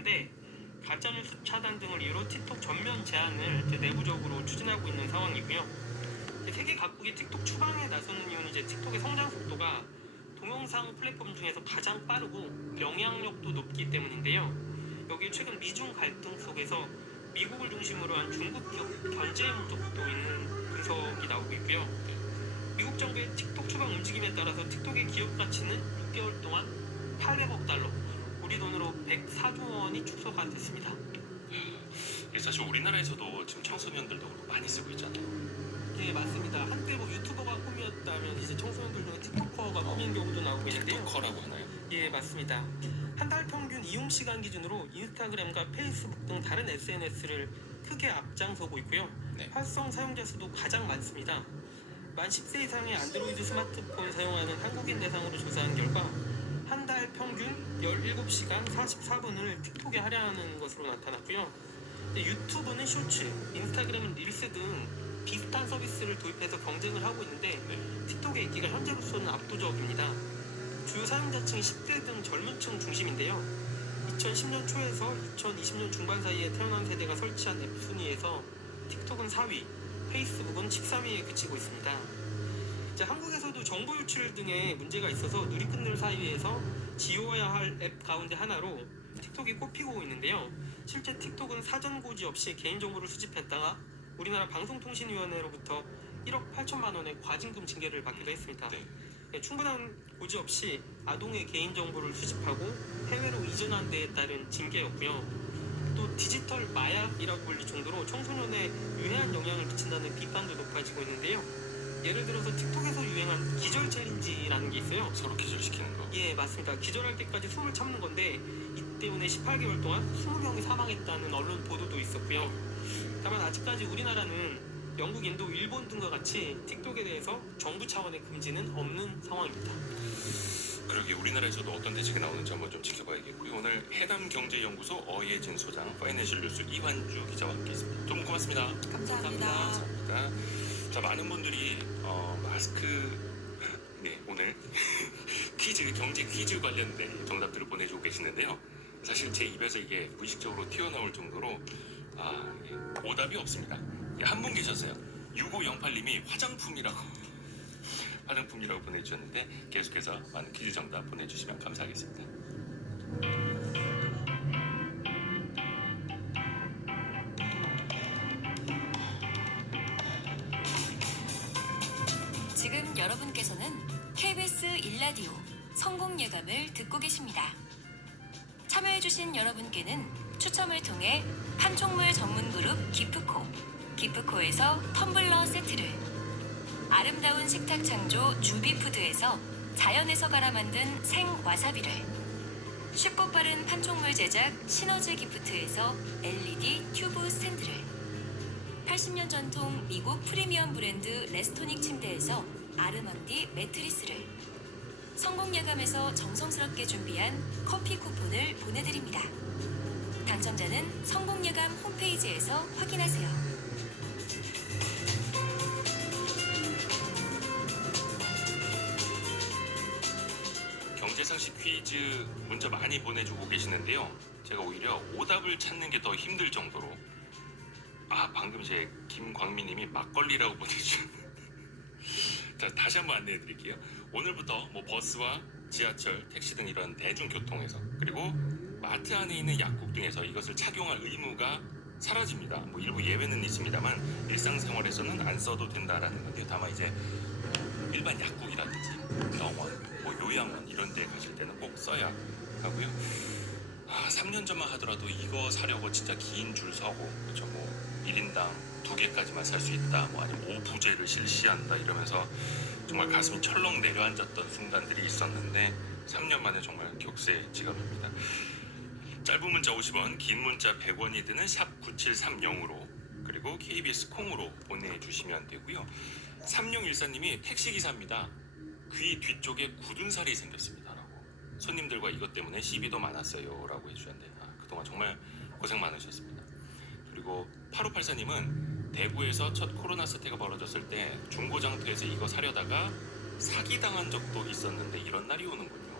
있는데 가짜뉴스 차단 등을 이유로 틱톡 전면 제한을 내부적으로 추진하고 있는 상황이고요. 세계 각국이 틱톡 추방에 나서는 이유는 틱톡의 성장 속도가 동영상 플랫폼 중에서 가장 빠르고 영향력도 높기 때문인데요. 여기 최근 미중 갈등 속에서 미국을 중심으로 한 중국 기업 견제 목적도 있는 분석이 나오고 있고요. 미국 정부의 틱톡 추방 움직임에 따라서 틱톡의 기업 가치는 6개월 동안 800억 달러, 우리 돈으로 104조 원이 축소가 됐습니다. 사실 우리나라에서도 지금 청소년들도 많이 쓰고 있잖아요. 예, 맞습니다. 한때 유튜버가 꿈이었다면 이제 청소년들 중에 틱톡커가 꿈인 경우도 나오고 있는데요. 틱톡커라고 하나요? 예, 맞습니다. 한 달 평균 이용 시간 기준으로 인스타그램과 페이스북 등 다른 SNS를 크게 앞장서고 있고요. 네. 활성 사용자 수도 가장 많습니다. 만 10세 이상의 안드로이드 스마트폰 사용하는 한국인 대상으로 조사한 결과 한 달 평균 17시간 44분을 틱톡에 할애하는 것으로 나타났고요. 유튜브는 쇼츠, 인스타그램은 릴스 등 비슷한 서비스를 도입해서 경쟁을 하고 있는데 틱톡의 인기가 현재로서는 압도적입니다. 주요 사용자층이 10대 등 젊은층 중심인데요. 2010년 초에서 2020년 중반 사이에 태어난 세대가 설치한 앱 순위에서 틱톡은 4위, 페이스북은 13위에 그치고 있습니다. 한국에서도 정보 유출 등의 문제가 있어서 누리꾼들 사이에서 지워야 할 앱 가운데 하나로 틱톡이 꼽히고 있는데요. 실제 틱톡은 사전 고지 없이 개인정보를 수집했다가 우리나라 방송통신위원회로부터 1억 8천만 원의 과징금 징계를 받기도 했습니다. 충분한 고지 없이 아동의 개인정보를 수집하고 해외로 이전한 데에 따른 징계였고요. 또 디지털 마약이라고 불릴 정도로 청소년에 유해한 영향을 미친다는 비판도 높아지고 있는데요. 예를 들어서 틱톡에서 유행한 기절 챌린지라는 게 있어요. 서로 기절시키는 거. 예, 맞습니다. 기절할 때까지 숨을 참는 건데 이 때문에 18개월 동안 20명이 사망했다는 언론 보도도 있었고요. 다만 아직까지 우리나라는 영국, 인도, 일본 등과 같이 틱톡에 대해서 정부 차원의 금지는 없는 상황입니다. 그러게 우리나라에서도 어떤 대책이 나오는지 한번 좀 지켜봐야겠고요. 오늘 해담경제연구소 어예진 소장, 파이낸셜 뉴스 이완주 기자와 함께했습니다. 좀 고맙습니다. 감사합니다. 감사합니다. 자, 많은 분들이 마스크 오늘 퀴즈, 경제 퀴즈 관련된 정답들을 보내주고 계시는데요. 사실 제 입에서 이게 무의식적으로 튀어나올 정도로 오답이 없습니다. 한 분 계셨어요. 6508님이 화장품이라고 보내주셨는데 계속해서 많은 퀴즈 정답 보내주시면 감사하겠습니다. 지금 여러분께서는 KBS 1라디오 성공예감을 듣고 계십니다. 참여해주신 여러분께는 추첨을 통해 판촉물 전문그룹 기프코에서 텀블러 세트를, 아름다운 식탁 창조 주비푸드에서 자연에서 갈아 만든 생와사비를, 쉽고 빠른 판촉물 제작 시너지 기프트에서 LED 튜브 스탠드를, 80년 전통 미국 프리미엄 브랜드 레스토닉 침대에서 아르망디 매트리스를, 성공예감에서 정성스럽게 준비한 커피 쿠폰을 보내드립니다. 당첨자는 성공예감 홈페이지에서 확인하세요. 경제상식 퀴즈 문자 많이 보내주고 계시는데요. 제가 오히려 오답을 찾는 게 더 힘들 정도로 방금 제 김광민님이 막걸리라고 보내주셨는데 자, 다시 한번 안내해 드릴게요. 오늘부터 버스와 지하철, 택시 등 이런 대중교통에서, 그리고 마트 안에 있는 약국 등에서 이것을 착용할 의무가 사라집니다. 일부 예외는 있습니다만 일상생활에서는 안 써도 된다라는 건데요. 다만 이제 일반 약국이라든지 병원, 요양원 이런 데 가실 때는 꼭 써야 하고요. 3년 전만 하더라도 이거 사려고 진짜 긴 줄 서고, 그렇죠? 1인당 2개까지만 살 수 있다, 아니면 5부제를 실시한다 이러면서 정말 가슴이 철렁 내려앉았던 순간들이 있었는데 3년 만에 정말 격세 지감입니다. 짧은 문자 50원, 긴 문자 100원이 드는 샵 9730으로, 그리고 KBS 콩으로 보내주시면 되고요. 3614님이 택시기사입니다. 귀 뒤쪽에 굳은 살이 생겼습니다 라고, 손님들과 이것 때문에 시비도 많았어요 라고 해주셨는데 그동안 정말 고생 많으셨습니다. 그리고 8584님은 대구에서 첫 코로나 사태가 벌어졌을 때 중고장터에서 이거 사려다가 사기당한 적도 있었는데 이런 날이 오는군요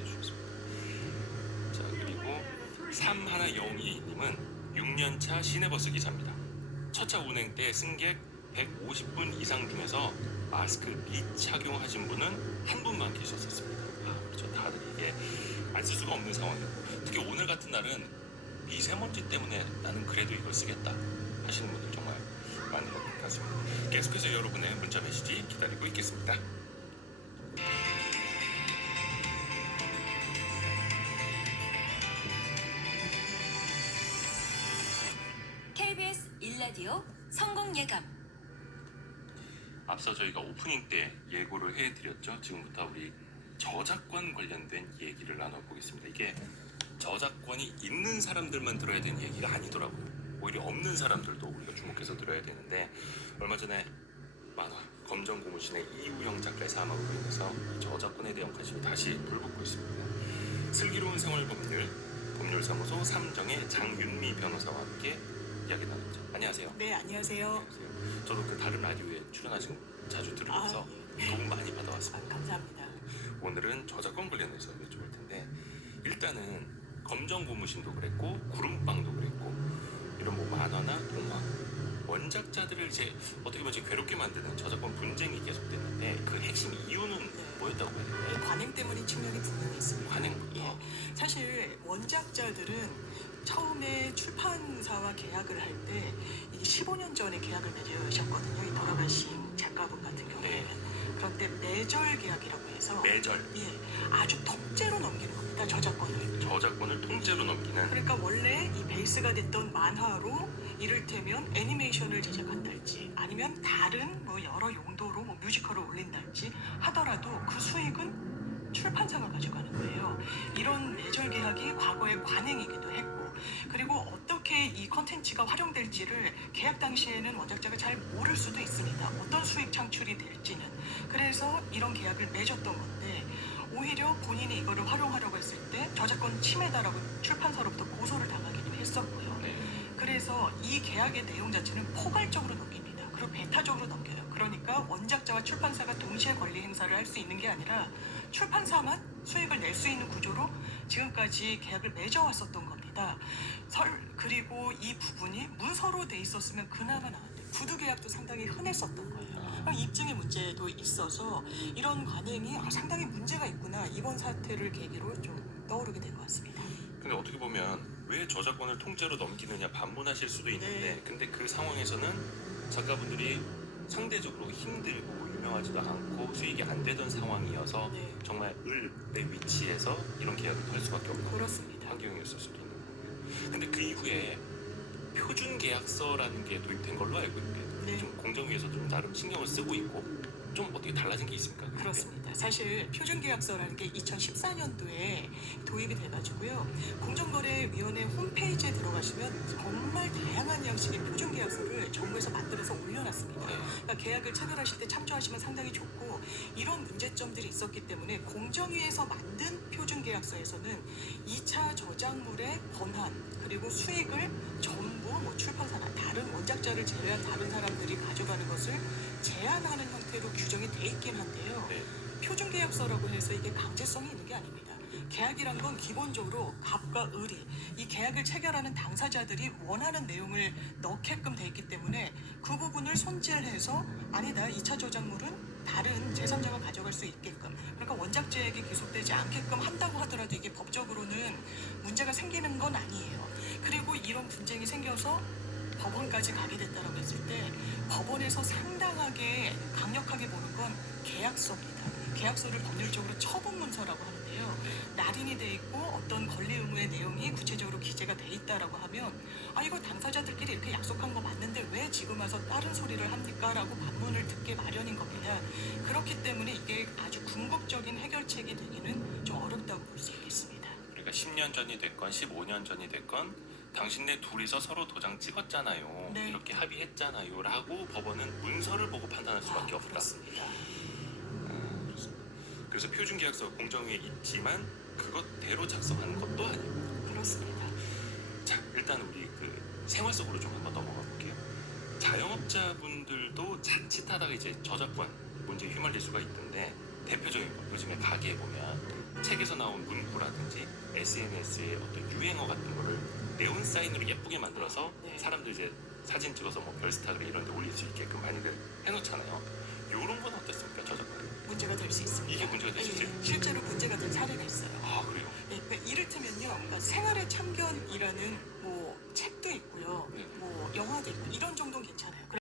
해주셨습니다. 자, 그리고 3102님은 6년차 시내버스 기사입니다. 첫 차 운행 때 승객 150분 이상 중에서 마스크 미착용하신 분은 한 분만 계셨었습니다. 그렇죠. 다들 이게 안 쓸 수가 없는 상황이고, 특히 오늘 같은 날은 미세먼지 때문에 나는 그래도 이걸 쓰겠다 하시는 분들 정말 많은 것 같습니다. 계속해서 여러분의 문자 메시지 기다리고 있겠습니다. KBS 일라디오 성공 예감. 앞서 저희가 오프닝 때 예고를 해드렸죠. 지금부터 우리 저작권 관련된 얘기를 나눠보겠습니다. 이게 저작권이 있는 사람들만 들어야 되는 얘기가 아니더라고요. 오히려 없는 사람들도 우리가 주목해서 들어야 되는데, 얼마 전에 만화 검정 고무신의 이우영 작가의 사망으로 인해서 이 저작권에 대한 관심이 다시 불붙고 있습니다. 슬기로운 생활 법률사무소 3정의 장윤미 변호사와 함께 이야기 나누죠. 안녕하세요. 네, 안녕하세요. 안녕하세요. 저도 그 다른 라디오에 출연하시는 거 자주 들으면서 도움 많이 받아왔습니다. 감사합니다. 오늘은 저작권 관련해서 여쭤볼 텐데, 일단은 검정 고무신도 그랬고 구름빵도 그랬고 이런 뭐 만화나 동화 원작자들을 이제 어떻게 보면 이제 괴롭게 만드는 저작권 분쟁이 계속됐는데, 그 핵심 이유는 뭐였다고 해야 될까요? 관행 때문인 측면이 분명히 있습니다. 관행부터. 예. 사실 원작자들은 처음에 출판사와 계약을 할 때 이게 15년 전에 계약을 맺으셨거든요. 이 돌아가신 작가분 같은 경우에는. 그런데 매절 계약이라고 해서 매절. 예, 아주 통째로 넘기는 겁니다. 저작권을 통째로 넘기는. 그러니까 원래 이 베이스가 됐던 만화로 이를테면 애니메이션을 제작한달지 아니면 다른 뭐 여러 용도로 뭐 뮤지컬을 올린달지 하더라도 그 수익은 출판사가 가져가는 거예요. 이런 매절 계약이 과거에 관행이기도 했고, 그리고 어떻게 이 컨텐츠가 활용될지를 계약 당시에는 원작자가 잘 모를 수도 있습니다. 어떤 수익 창출이 될지는. 그래서 이런 계약을 맺었던 건데, 오히려 본인이 이거를 활용하려고 했을 때 저작권 침해다라고 출판사로부터 고소를 당하기도 했었고요. 그래서 이 계약의 내용 자체는 포괄적으로 넘깁니다. 그리고 배타적으로 넘겨요. 그러니까 원작자와 출판사가 동시에 권리 행사를 할 수 있는 게 아니라 출판사만 수익을 낼 수 있는 구조로 지금까지 계약을 맺어왔었던 겁니다. 그리고 이 부분이 문서로 돼 있었으면 그나마 나은데 구두 계약도 상당히 흔했었던 거예요. 입증의 문제도 있어서 이런 관행이 상당히 문제가 있구나, 이번 사태를 계기로 좀 떠오르게 된 것 같습니다. 근데 어떻게 보면 왜 저작권을 통째로 넘기느냐 반문하실 수도 있는데, 네. 근데 그 상황에서는 작가분들이 상대적으로 힘들고 유명하지도 않고 수익이 안 되던 상황이어서 네. 정말 을의 위치에서 이런 계약을 할 수밖에 없는 그렇습니다. 환경이었을 수도 있는 거고요. 근데 그 이후에 표준 계약서라는 게 도입된 걸로 알고 있는데, 네. 좀 공정위에서 좀 나름 신경을 쓰고 있고 좀 어떻게 달라진 게 있습니까? 그때? 그렇습니다. 사실 표준계약서라는 게 2014년도에 도입이 돼가지고요. 공정거래위원회 홈페이지에 들어가시면 정말 다양한 양식의 표준계약서를 정부에서 만들어서 올려놨습니다. 네. 그러니까 계약을 체결하실 때 참조하시면 상당히 좋고, 이런 문제점들이 있었기 때문에 공정위에서 만든 표준계약서에서는 2차 저작물의 권한 그리고 수익을 전부 뭐 출판사나 다른 원작자를 제외한 다른 사람들이 가져가는 것을 제한하는 형태로 규정이 돼 있긴 한데요. 네. 표준계약서라고 해서 이게 강제성이 있는 게 아닙니다. 계약이란 건 기본적으로 갑과 을이 이 계약을 체결하는 당사자들이 원하는 내용을 넣게끔 돼 있기 때문에 그 부분을 손질해서 아니다, 2차 저작물은 다른 제3자가 가져갈 수 있게끔, 그러니까 원작자에게 기속되지 않게끔 한다고 하더라도 이게 법적으로는 문제가 생기는 건 아니에요. 그리고 이런 분쟁이 생겨서 법원까지 가게 됐다고 했을 때 법원에서 상당하게 강력하게 보는 건 계약서입니다. 계약서를 법률적으로 처분 문서라고 하는데요. 날인이 돼 있고 어떤 권리 의무의 내용이 구체적으로 기재가 돼 있다라고 하면 이거 당사자들끼리 이렇게 약속한 거 맞는데 왜 지금 와서 다른 소리를 합니까? 라고 반문을 듣게 마련인 겁니다. 그렇기 때문에 이게 아주 궁극적인 해결책이 되기는 좀 어렵다고 볼 수 있겠습니다. 그러니까 10년 전이 됐건 15년 전이 됐건 당신네 둘이서 서로 도장 찍었잖아요. 네. 이렇게 합의했잖아요. 라고 법원은 문서를 보고 판단할 수밖에 없다. 그렇습니다. 그렇습니다. 그래서 표준계약서 공정위에 있지만 그것대로 작성하는 것도 아니고. 그렇습니다. 자, 일단 우리 그 생활 속으로 좀 한번 넘어가 볼게요. 자영업자분들도 자칫하다가 이제 저작권 문제에 휘말릴 수가 있던데, 대표적인 거 요즘에 가게에 보면 책에서 나온 문구라든지 SNS의 어떤 유행어 같은 거를 네온 사인으로 예쁘게 만들어서 네. 사람들 이제 사진 찍어서 뭐 별스타그램 이런 데 올릴 수 있게끔 많이들 해놓잖아요. 요런 건 어떻습니까? 저작권. 문제가 될 수 있습니다. 이게 문제가 될 수 예, 있어요? 실제로 문제가 된 사례가 있어요. 아, 그래요? 예, 그러니까 이를테면요, 그러니까 생활의 참견이라는 뭐 책도 있고요, 네. 뭐 영화도 있고 이런 정도는 괜찮아요.